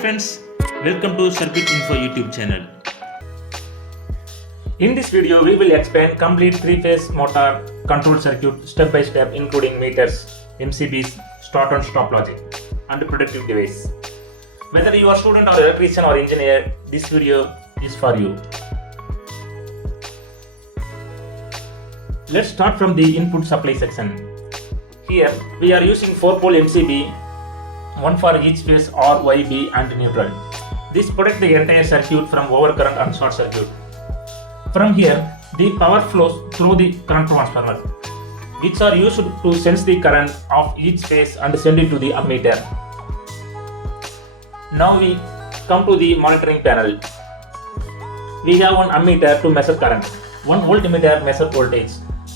friends, welcome to Circuit Info YouTube channel. In this video, we will explain complete 3-phase motor control circuit step by step, including meters, MCBs, start and stop logic, and protective device. Whether you are student or electrician or engineer, this video is for you. Let's start from the input supply section. Here we are using 4-pole MCB, one for each phase R, Y, B and neutral. This protects the entire circuit from overcurrent and short circuit. From here, the power flows through the current transformers, which are used to sense the current of each phase and send it to the ammeter. Now we come to the monitoring panel. We have one ammeter to measure current, one voltmeter measure voltage,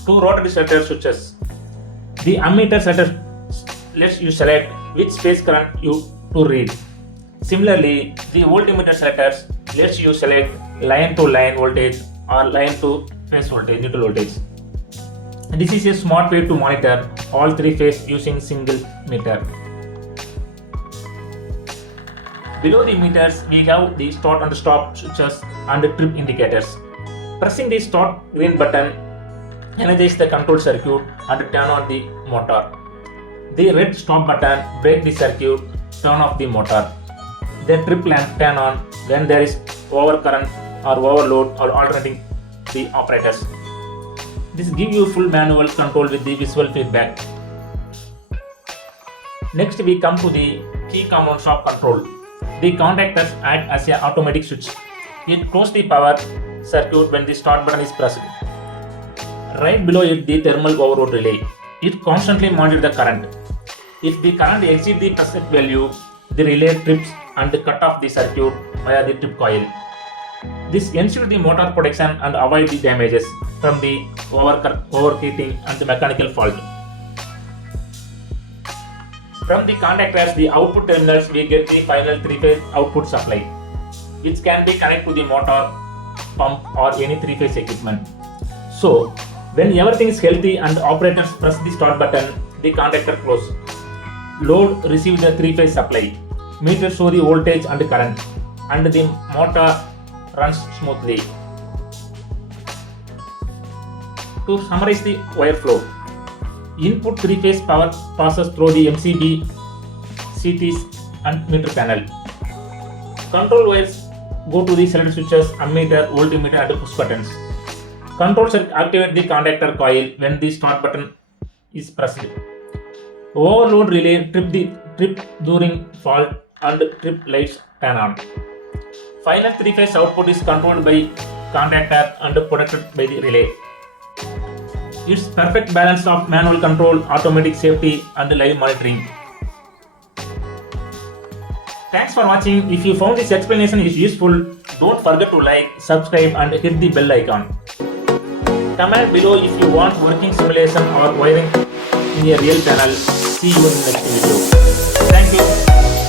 two rotary selector switches. The ammeter selector lets you select which phase current you to read. Similarly, the voltmeter selectors lets you select line to line voltage or line to phase voltage, neutral voltage. This is a smart way to monitor all 3 phases using single meter. Below the meters, we have the start and stop switches and trip indicators. Pressing the start green button energizes the control circuit and turn on the motor. The red stop button breaks the circuit, turn off the motor. The trip lamp turn on when there is overcurrent or overload or alternating the operators. This gives you full manual control with the visual feedback. Next we come to the key components of control. The contactors act as an automatic switch. It closes the power circuit when the start button is pressed. Right below it, the thermal overload relay. It constantly monitors the current. If the current exceeds the prescribed value, the relay trips and cut off the circuit via the trip coil. This ensures the motor protection and avoids the damages from the overheating and the mechanical fault. From the contactors, the output terminals, we get the final 3-phase output supply, which can be connected to the motor, pump or any 3-phase equipment. So, when everything is healthy and operators press the start button, the contactor closes. Load receives the 3-phase supply. Meter shows the voltage and current, and the motor runs smoothly. To summarize the wire flow, input 3-phase power passes through the MCB, CTs and meter panel. Control wires go to the selector switches, ammeter, voltmeter and push buttons. Control circuit activates the contactor coil when the start button is pressed. Overload relay trip during fault and trip lights turn on. Final 3-phase output is controlled by contactor and protected by the relay. It's perfect balance of manual control, automatic safety and live monitoring. Thanks for watching. If you found this explanation is useful, don't forget to like, subscribe and hit the bell icon. Comment below if you want working simulation or wiring in a real panel. See you in the next video. Thank you.